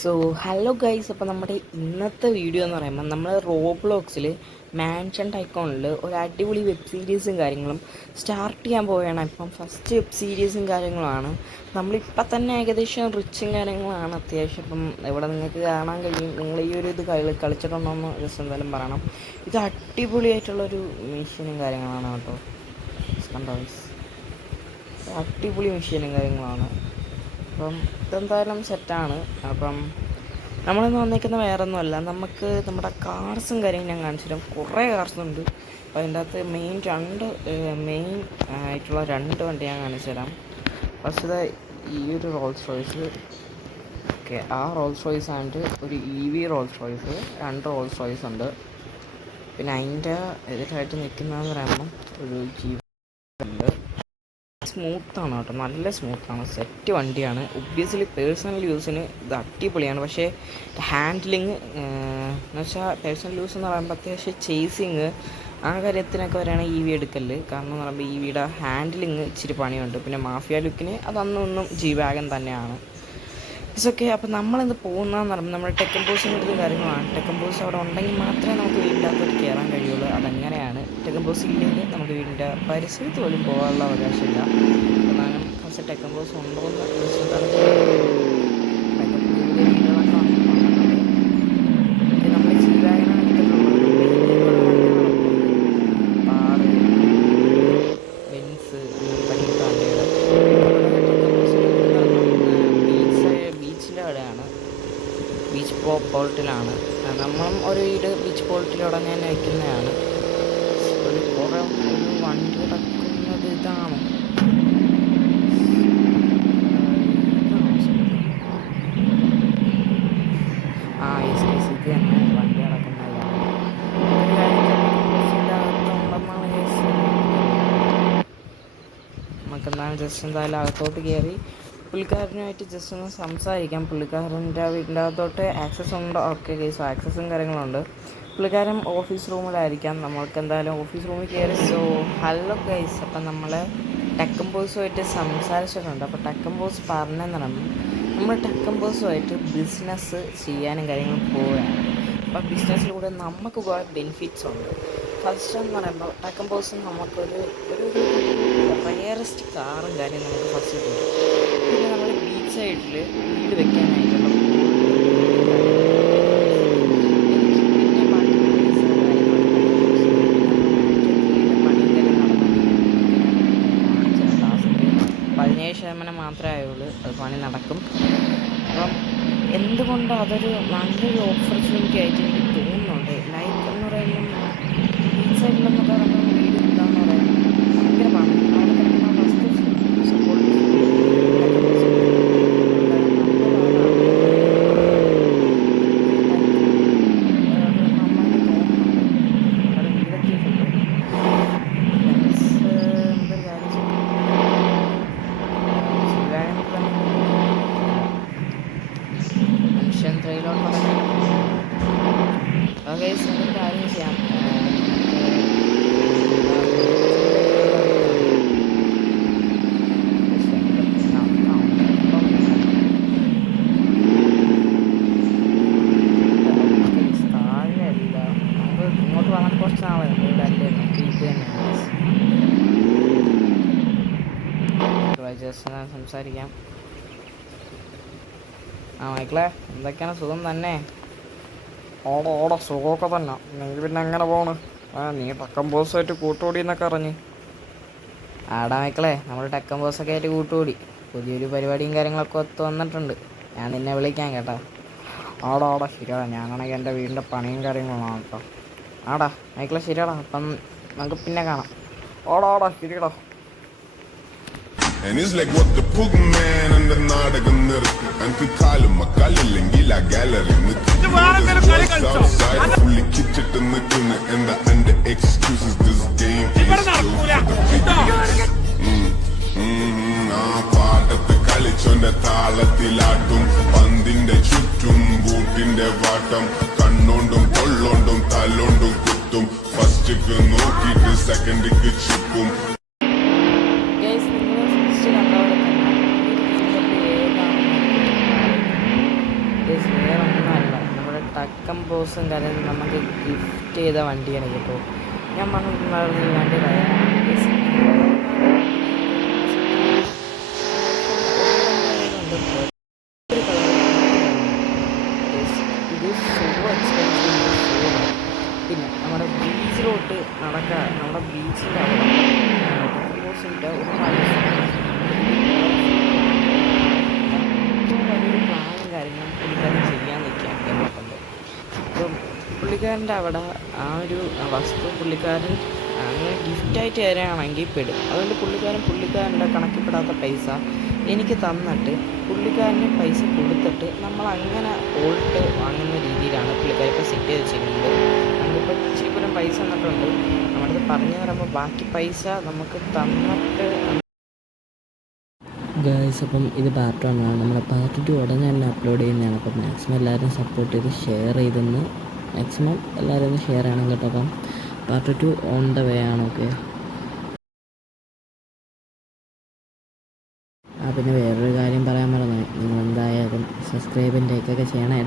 So hello guys, അപ്പോൾ നമ്മുടെ ഇന്നത്തെ വീഡിയോ എന്ന് പറയുമ്പോൾ നമ്മൾ റോബ്ലോക്സിൽ മാൻഷൻ ടൈക്കോണിൽ ഒരു അടിപൊളി വെബ് സീരീസും കാര്യങ്ങളും സ്റ്റാർട്ട് ചെയ്യാൻ പോവുകയാണ്. ഇപ്പം ഫസ്റ്റ് വെബ് സീരീസും കാര്യങ്ങളുമാണ്. നമ്മളിപ്പം തന്നെ ഏകദേശം റിച്ചും കാര്യങ്ങളാണ് അത്യാവശ്യം. ഇപ്പം ഇവിടെ നിങ്ങൾക്ക് കാണാൻ കഴിയും. നിങ്ങൾ ഈ ഒരു ഇത് കളിച്ചിട്ടുണ്ടോ എന്ന് ജസ്റ്റ് എന്തായാലും പറയണം. ഇത് അടിപൊളിയായിട്ടുള്ളൊരു മെഷീനും കാര്യങ്ങളാണ് കേട്ടോ. കണ്ടോ ഗൈസ്, അടിപൊളി മെഷീനും കാര്യങ്ങളാണ്. അപ്പം ഇതെന്തായാലും സെറ്റാണ്. അപ്പം നമ്മളിന്ന് വന്നിരിക്കുന്ന വേറെ ഒന്നുമല്ല, നമുക്ക് നമ്മുടെ കാർസും കാര്യങ്ങളും ഞാൻ കാണിച്ചു തരാം. കുറേ കാർസുണ്ട്. അപ്പോൾ അതിൻ്റെ അകത്ത് മെയിൻ ആയിട്ടുള്ള രണ്ട് വണ്ടി ഞാൻ കാണിച്ചു തരാം. ഫസ്റ്റ് ഈ ഒരു റോൾസ് റോയ്സ്, ഓക്കെ, ആ റോൾസ് റോയ്സ് ആൻഡ് ഒരു EV റോൾസ് റോയ്സ്, രണ്ട് റോൾസ് റോയ്സ് ഉണ്ട്. പിന്നെ അതിൻ്റെ എതിരായിട്ട് നിൽക്കുന്നതെന്ന് പറയുമ്പം ഒരു ജീപ്പ് ഉണ്ട്. സ്മൂത്താണ് കേട്ടോ, നല്ല സ്മൂത്താണ്, സെറ്റ് വണ്ടിയാണ്. ഒബ്വിയസ്ലി പേഴ്സണൽ യൂസിന് ഇത് അടിപൊളിയാണ്. പക്ഷേ ഹാൻഡിലിങ് എന്ന് വെച്ചാൽ പേഴ്സണൽ യൂസ് എന്ന് പറയുമ്പോൾ അത്യാവശ്യം ചേസിങ് ആ കാര്യത്തിനൊക്കെ വരെയാണ് EV എടുക്കല്. കാരണം എന്ന് പറയുമ്പോൾ EVയുടെ ഹാൻഡിലിങ് ഇച്ചിരി പണിയുണ്ട്. പിന്നെ മാഫിയ ലുക്കിന് അതൊന്നും G-Wagon തന്നെയാണ്. ഇറ്റ്സ് അപ്പോൾ നമ്മളിത് പോകുന്നതെന്ന് പറയുമ്പോൾ നമ്മുടെ ടെക്കംപോസിൻ്റെ ഒരു കാര്യങ്ങളാണ്. ടെക്കംപോസ് അവിടെ ഉണ്ടെങ്കിൽ മാത്രമേ നമുക്ക് വീടിൻ്റെ അകത്തോട്ട് കയറാൻ കഴിയുള്ളൂ. അതെങ്ങനെയാണ് ടെക്കംപോസ് ഇല്ലെങ്കിൽ നമുക്ക് വീടിൻ്റെ പരിസരത്ത് പോലും പോകാനുള്ള അവകാശമില്ല. എന്നാലും ഫസ്റ്റ് ടെക്കംപോസ് ഉണ്ടോ എന്ന് നമ്മൾ G-Wagon ബീച്ച് പോൾട്ടിലാണ്. നമ്മളും ഒരു വീട് ബീച്ച് പോൾട്ടിലൂടെ ഞാൻ വയ്ക്കുന്നതാണ്. ഒരു വണ്ടി കിടക്കുന്നത് ഇതാണ്. ഇത് തന്നെ വണ്ടി കിടക്കുന്നതാണ്. നമുക്കെന്തായാലും ജസ്റ്റ് എന്തായാലും അകത്തോട്ട് കയറി പുള്ളിക്കാരനുമായിട്ട് ജസ്റ്റ് ഒന്ന് സംസാരിക്കാം. പുള്ളിക്കാരൻ്റെ വീടിൻ്റെ അകത്തോട്ട് ആക്സസ് ഉണ്ടോ? ഓക്കെ ഗൈസ്, ആക്സസും കാര്യങ്ങളുണ്ട്. പുള്ളിക്കാരൻ ഓഫീസ് റൂമിലായിരിക്കാം. നമ്മൾക്ക് എന്തായാലും ഓഫീസ് റൂമിൽ കയറി. സോ ഹലോ ഗൈസ്, അപ്പം നമ്മൾ ടെക്കംപോസുമായിട്ട് സംസാരിച്ചിട്ടുണ്ട്. അപ്പോൾ ടെക്കംപോസ് പറഞ്ഞതെന്ന് പറയുമ്പോൾ നമ്മൾ ടെക്കംപോസുമായിട്ട് ബിസിനസ് ചെയ്യാനും കാര്യങ്ങളും പോവുകയാണ്. അപ്പോൾ ബിസിനസ്സിലൂടെ നമുക്ക് കുറേ ബെനിഫിറ്റ്സ് ഉണ്ട്. ഫസ്റ്റ് എന്ന് പറയുമ്പോൾ ടെക്കംപോസ് നമുക്കൊരു റയറസ്റ്റ് കാറും കാര്യം നമുക്ക് ഫസ്റ്റ് തരും. പിന്നെ നമ്മൾ ബീച്ച് സൈഡിൽ വീട് വെക്കാനായിട്ടുള്ള ശതമാനം മാത്രമേ ആയുള്ളൂ. അത് പണി നടക്കും. അപ്പം എന്തുകൊണ്ട് അതൊരു നല്ലൊരു ഓപ്പർച്യൂണിറ്റി ആയിട്ട് എനിക്ക് തോന്നുന്നുണ്ട്. ലൈക്ക് എന്ന് പറയുമ്പം ബീച്ച് സൈഡിലെന്നൊക്കെ പറയുമ്പോൾ വീട് എന്താണെന്ന് പറയുന്നത് ഭയങ്കര പണം. അവിടെ കിടക്കുന്ന ഫസ്റ്റ് സപ്പോർട്ട് കാര്യം ചെയ്യാം. ഇങ്ങോട്ട് വന്നിട്ട് കുറച്ച് നാളെ ഇവിടെ അല്ലേ നമുക്ക് ഇത് തന്നെയാണ്. ജസ്റ്റ് സംസാരിക്കാം. മൈക്കിളെ, എന്തൊക്കെയാണ്? സുഖം തന്നെ? ഓടോ സുഖമൊക്കെ തന്നെ. നീ പിന്നെ എങ്ങനെ പോണ്? നീ ടെക്കംപോസുമായിട്ട് കൂട്ടുകൂടി എന്നൊക്കെ അറിഞ്ഞ്. ആടാ മൈക്കിളെ, നമ്മൾ ടെക്കംപോസൊക്കെ ആയിട്ട് കൂട്ടുകൂടി. പുതിയൊരു പരിപാടിയും കാര്യങ്ങളൊക്കെ ഒത്തു വന്നിട്ടുണ്ട്. ഞാൻ നിന്നെ വിളിക്കാം കേട്ടോ. ആടാ ശരിയാടാ, ഞാനാണെങ്കിൽ എൻ്റെ വീടിൻ്റെ പണിയും കാര്യങ്ങളാണ് കേട്ടോ. ആടാ മൈക്കിളെ, ശരിയാടാ. അപ്പം നമുക്ക് പിന്നെ കാണാം. ഓടാ ശരിയാടാ. And it's like what the Pugman and the നാടകം നിർത്തി. എനിക്ക് കാലും മക്കളില്ലെങ്കിൽ ആ ഗാലറി ഫുള്ളി കിച്ചിട്ട് നിൽക്കുന്ന എന്താ എന്റെ എക്സ്ക്യൂസസ്. ദിസ് ഗെയിം ആ പാട്ടത്ത് കളിച്ചോന്റെ താളത്തിലാട്ടും പന്തിന്റെ ചുറ്റും ബൂട്ടിന്റെ വാട്ടം കണ്ണോണ്ടും കൊള്ളോണ്ടും തലോണ്ടും കുത്തും. ഫസ്റ്റ്ക്ക് നോക്കിയിട്ട് സെക്കൻഡിക്ക് ചുക്കും. This ടക്കം ബോസും കാര്യം നമുക്ക് ഗിഫ്റ്റ് ചെയ്ത വണ്ടിയാണ് കേട്ടോ. ഞാൻ പറഞ്ഞു ഈ വണ്ടി ഇത് സോ എക്സ്പെൻസീവ്. പിന്നെ നമ്മുടെ ബീച്ചിലോട്ട് നമ്മുടെ ബീച്ചിൻ്റെ അവിടെ ബോസിൻ്റെ ഒരു വലിയൊരു പ്ലാനും കാര്യങ്ങളും പുള്ളിക്കാരൻ ചെയ്യാൻ നിൽക്കാം എന്നുണ്ട്. അപ്പം പുള്ളിക്കാരൻ്റെ അവിടെ ആ ഒരു വസ്തു പുള്ളിക്കാരൻ അങ്ങനെ ഗിഫ്റ്റായിട്ട് തരാണെങ്കിൽ പെടും. അതുകൊണ്ട് പുള്ളിക്കാരൻ്റെ കണക്കിൽപ്പെടാത്ത പൈസ എനിക്ക് തന്നിട്ട് പുള്ളിക്കാരന് പൈസ കൊടുത്തിട്ട് നമ്മളങ്ങനെ ഓൾട്ട് വാങ്ങുന്ന രീതിയിലാണ് പുള്ളിക്കാരൻ ഇപ്പോൾ സെറ്റ് ചെയ്ത് വെച്ചിരിക്കുന്നത്. നമുക്കിപ്പോൾ ഇച്ചിരി പോലും പൈസ തന്നിട്ടുണ്ട്. നമ്മളത് പറഞ്ഞു തരുമ്പോൾ ബാക്കി പൈസ നമുക്ക് തന്നിട്ട് ഗൈസ്, അപ്പം ഇത് പാർട്ട് 1 ആണ്. നമ്മുടെ പാർട്ട് 2 ഉടനെ തന്നെ അപ്ലോഡ് ചെയ്യുന്നതാണ്. അപ്പം മാക്സിമം എല്ലാവരും സപ്പോർട്ട് ചെയ്ത് ഷെയർ ചെയ്തെന്ന് മാക്സിമം എല്ലാവരും ഒന്ന് ഷെയർ ചെയ്യണം കേട്ടോ. അപ്പം പാർട്ട് 2 ഓൺ ദ വേ ആണ്. ഓക്കെ. പിന്നെ വേറൊരു കാര്യം പറയാൻ മറന്നു, നിങ്ങൾ എന്തായാലും സബ്സ്ക്രൈബും ലൈക്കൊക്കെ ചെയ്യണേ.